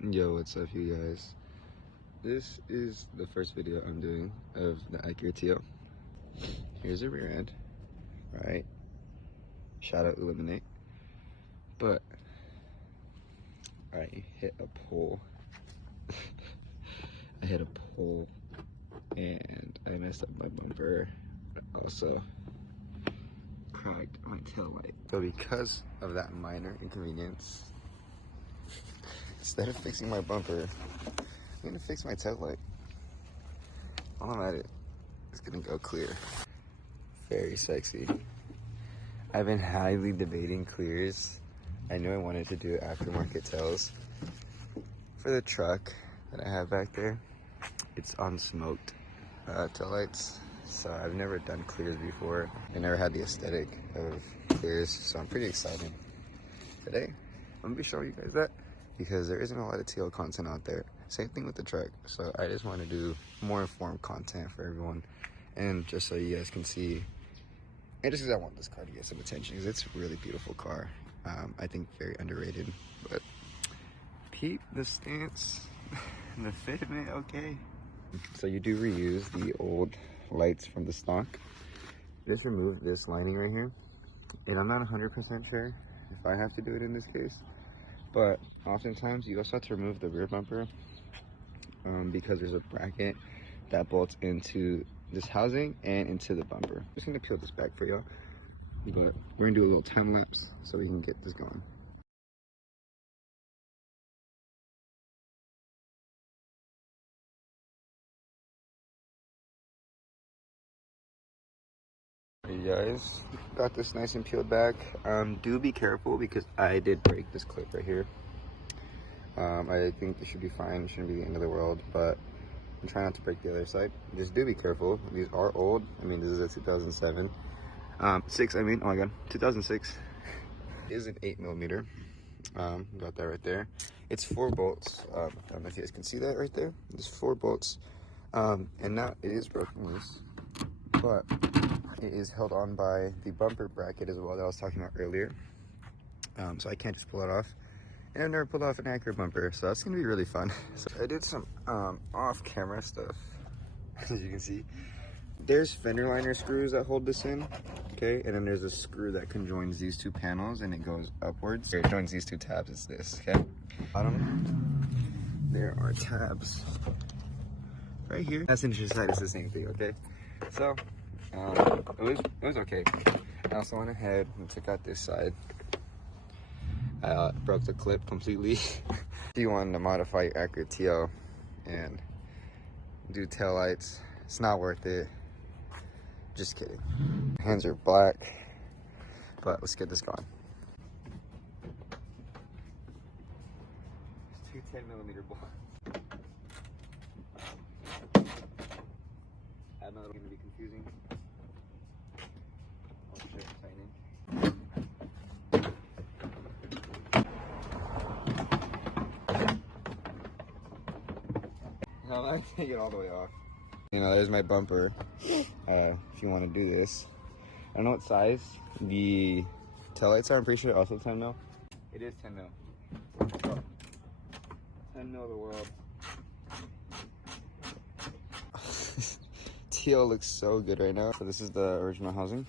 Yo, what's up, you guys? This is the first video I'm doing of the Acura TL. Here's the rear end, right? Shout out Eliminate. But I hit a pole. I hit a pole and I messed up my bumper. Also cracked my tail light. So because of that minor inconvenience, instead of fixing my bumper, I'm gonna fix my tail light. While I'm at it, it's gonna go clear. Very sexy. I've been highly debating clears. I knew I wanted to do aftermarket tails for the truck that I have back there. It's unsmoked tail lights, so I've never done clears before. I never had the aesthetic of clears, so I'm pretty excited. Today, I'm gonna be showing you guys that because there isn't a lot of TL content out there. Same thing with the truck, so I just want to do more informed content for everyone, and just so you guys can see. And just because I want this car to get some attention, because it's a really beautiful car. I think very underrated, but peep the stance, the fitment, okay. So you do reuse the old lights from the stock. Just remove this lining right here, and I'm not 100% sure if I have to do it in this case, but oftentimes you also have to remove the rear bumper because there's a bracket that bolts into this housing and into the bumper. I'm just gonna peel this back for y'all, but we're gonna do a little time lapse so we can get this going. Hey guys, got this nice and peeled back. Do be careful because I did break this clip right here. I think this should be fine, it shouldn't be the end of the world, but I'm trying not to break the other side. Just do be careful, these are old. I mean, this is a 2007. 2006. It is an 8mm. Got that right there. It's 4 bolts. I don't know if you guys can see that right there. There's 4 bolts. And now it is broken loose, but it is held on by the bumper bracket as well that I was talking about earlier. So I can't just pull it off. And I've never pulled off an Acura bumper, so that's gonna be really fun. So I did some off-camera stuff, as you can see. There's fender liner screws that hold this in, okay? And then there's a screw that conjoins these 2 panels and it goes upwards. It joins these 2 tabs, it's this, okay? Bottom, there are tabs right here. Passenger side is the same thing, okay? So, it was okay. I also went ahead and took out this side. I broke the clip completely. If you wanted to modify your Acura TL and do tail lights, it's not worth it. Just kidding. Hands are black, but let's get this going. 2 10mm bolts. I know it's gonna be confusing. Oh shit, tightening. No, I take it all the way off. You know, there's my bumper. If you want to do this, I don't know what size the taillights are. I'm pretty sure also 10 mil. It is 10 mil. Oh, 10 mil the world. TL looks so good right now. So this is the original housing.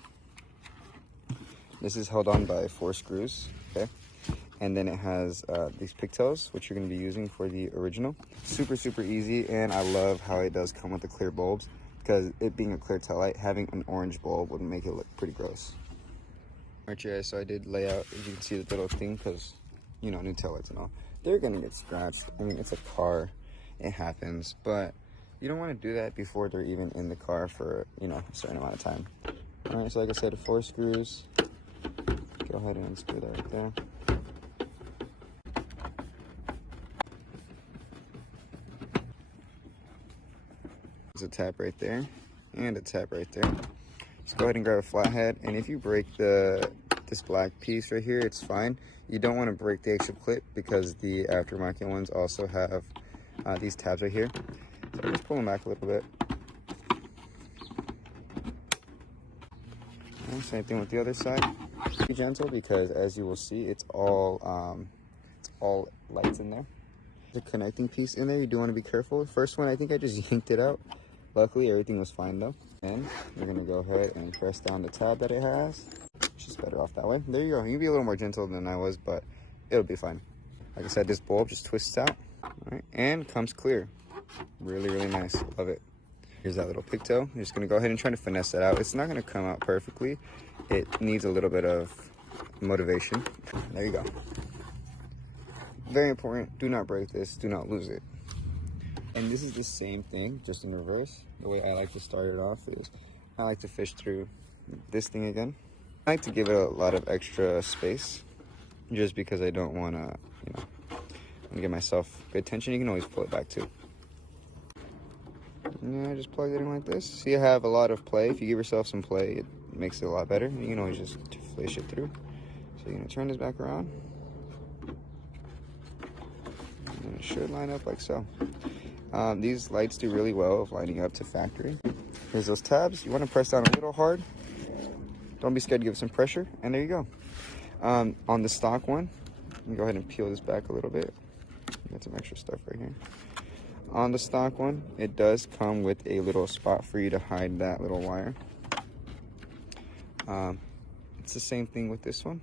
This is held on by 4 screws, okay? And then it has these pigtails, which you're going to be using for the original. Super, super easy, and I love how it does come with the clear bulbs, because it being a clear tail light, having an orange bulb would make it look pretty gross. Alright guys, so I did lay out, as you can see, the little thing, because, you know, new tail lights and all. They're going to get scratched. I mean, it's a car. It happens, but you don't want to do that before they're even in the car for, you know, a certain amount of time. Alright, so like I said, 4 screws. Go ahead and unscrew that right there. There's a tap right there and a tap right there. Just go ahead and grab a flathead, and if you break this black piece right here, it's fine. You don't want to break the actual clip because the aftermarket ones also have these tabs right here. So just pull them back a little bit. And same thing with the other side. Be gentle because, as you will see, it's all lights in there. The connecting piece in there, you do want to be careful. First one, I think I just yanked it out. Luckily, everything was fine though. And we're gonna go ahead and press down the tab that it has. It's just better off that way. There you go. You can be a little more gentle than I was, but it'll be fine. Like I said, this bulb just twists out, all right, and comes clear. Really, really nice. Love it. Here's that little pigtail. I'm just gonna go ahead and try to finesse that out. It's not gonna come out perfectly. It needs a little bit of motivation. There you go. Very important. Do not break this. Do not lose it. And this is the same thing, just in reverse. The way I like to start it off is I like to fish through this thing again. I like to give it a lot of extra space, just because I don't want to, you know, give myself good tension. You can always pull it back too. Yeah, just plug it in like this. See, I have a lot of play. If you give yourself some play, it makes it a lot better. You can always just fish it through. So you're gonna turn this back around. And it should line up like so. These lights do really well of lining up to factory. Here's those tabs. You want to press down a little hard. Don't be scared to give it some pressure. And there you go. On the stock one, let me go ahead and peel this back a little bit. Got some extra stuff right here. On the stock one, it does come with a little spot for you to hide that little wire. It's the same thing with this one.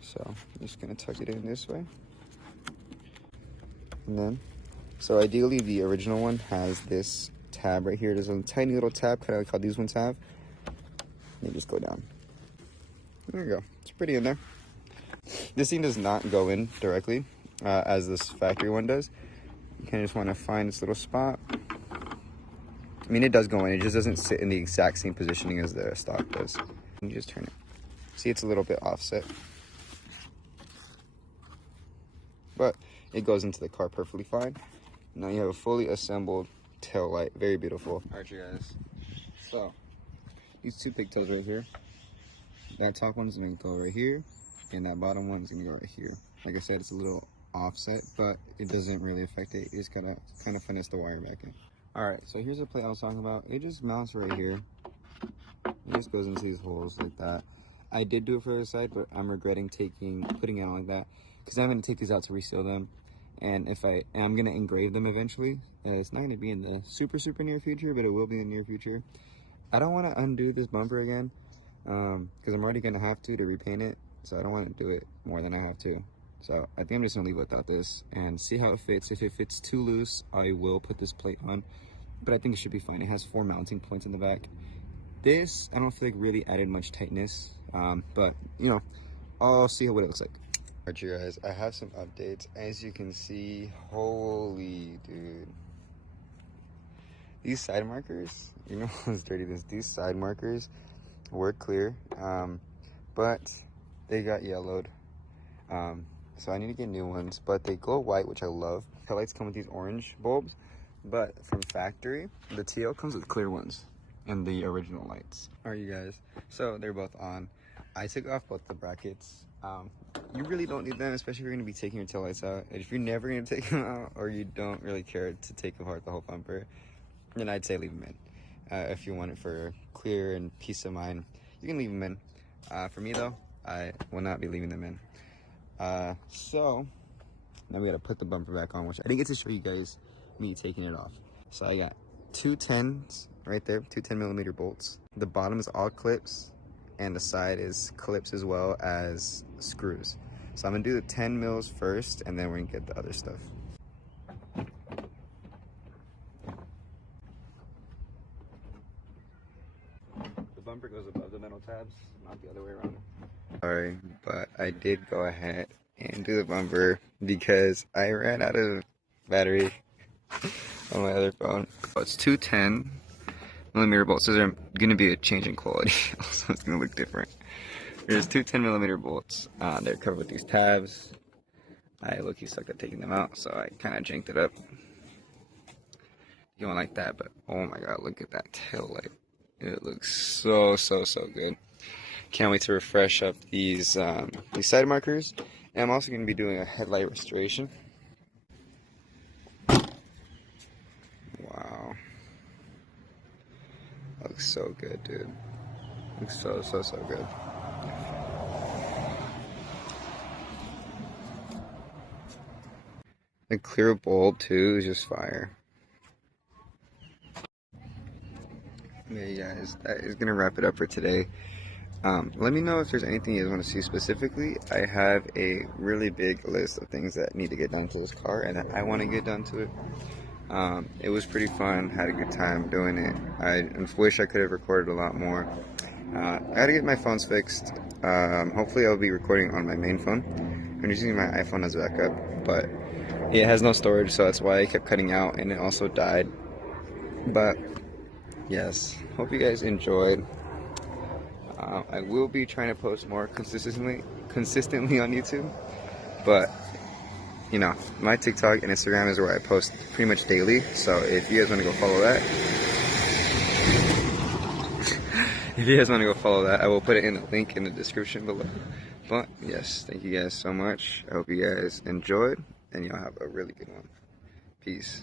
So I'm just gonna tuck it in this way. And then, so ideally the original one has this tab right here. There's a tiny little tab, kind of like how these ones have. You just go down. There you go. It's pretty in there. This thing does not go in directly as this factory one does. You kind of just want to find this little spot. I mean, it does go in. It just doesn't sit in the exact same positioning as the stock does. And you just turn it. See, it's a little bit offset, but it goes into the car perfectly fine. Now you have a fully assembled tail light. Very beautiful. All right, you guys. So these two pigtails right here. That top one's gonna go right here, and that bottom one's gonna go right here. Like I said, it's a little offset, but it doesn't really affect it. You just gotta kind of finesse the wire back in. All right, so here's the plate I was talking about. It just mounts right here. It just goes into these holes like that. I did do it for the side, but I'm regretting putting it on like that, because I'm gonna take these out to reseal them. And I'm gonna engrave them eventually. It's not gonna be in the super near future, but it will be in the near future. I don't want to undo this bumper again, because I'm already gonna have to repaint it. So I don't want to do it more than I have to. So I think I'm just gonna leave it without this and see how it fits. If it fits too loose, I will put this plate on, but I think it should be fine. It has 4 mounting points in the back. This, I don't feel like really added much tightness, but you know, I'll see what it looks like. Alright, you guys, I have some updates. As you can see, holy dude, these side markers, you know how dirty this. These side markers were clear, but they got yellowed. So I need to get new ones, but they glow white, which I love. Headlights come with these orange bulbs, but from factory, the TL comes with clear ones and the original lights. All right, you guys, so they're both on. I took off both the brackets. You really don't need them, especially if you're gonna be taking your tail lights out. And if you're never gonna take them out, or you don't really care to take apart the whole bumper, then I'd say leave them in. If you want it for clear and peace of mind, you can leave them in. For me though, I will not be leaving them in. So now we gotta put the bumper back on, which I didn't get to show you guys me taking it off. So I got 2 10s right there, 2 10mm bolts. The bottom is all clips, and the side is clips as well as screws. So I'm gonna do the 10 mils first, and then we're gonna get the other stuff. The bumper goes above the metal tabs, not the other way around. Sorry, but I did go ahead and do the bumper because I ran out of battery on my other phone. Oh, it's 2 10mm bolts. So they're going to be a change in quality, so it's going to look different. There's 2 10mm bolts. They're covered with these tabs. I low-key sucked at taking them out, so I kind of janked it up. You don't like that, but oh my god, look at that tail light. It looks so good. Can't wait to refresh up these side markers. And I'm also going to be doing a headlight restoration. Wow. Looks so good, dude. Looks so good. The clear bulb too is just fire. Okay, guys, that is gonna wrap it up for today. Let me know if there's anything you guys want to see specifically. I have a really big list of things that need to get done to this car and that I want to get done to it. It was pretty fun, had a good time doing it. I wish I could have recorded a lot more. I gotta get my phones fixed. Hopefully I'll be recording on my main phone. I'm just using my iPhone as backup, but it has no storage, so that's why I kept cutting out, and it also died. But yes, hope you guys enjoyed. I will be trying to post more consistently on YouTube, but you know, my TikTok and Instagram is where I post pretty much daily. So if you guys want to go follow that, I will put it in the link in the description below. But yes, thank you guys so much. I hope you guys enjoyed, and y'all have a really good one. Peace.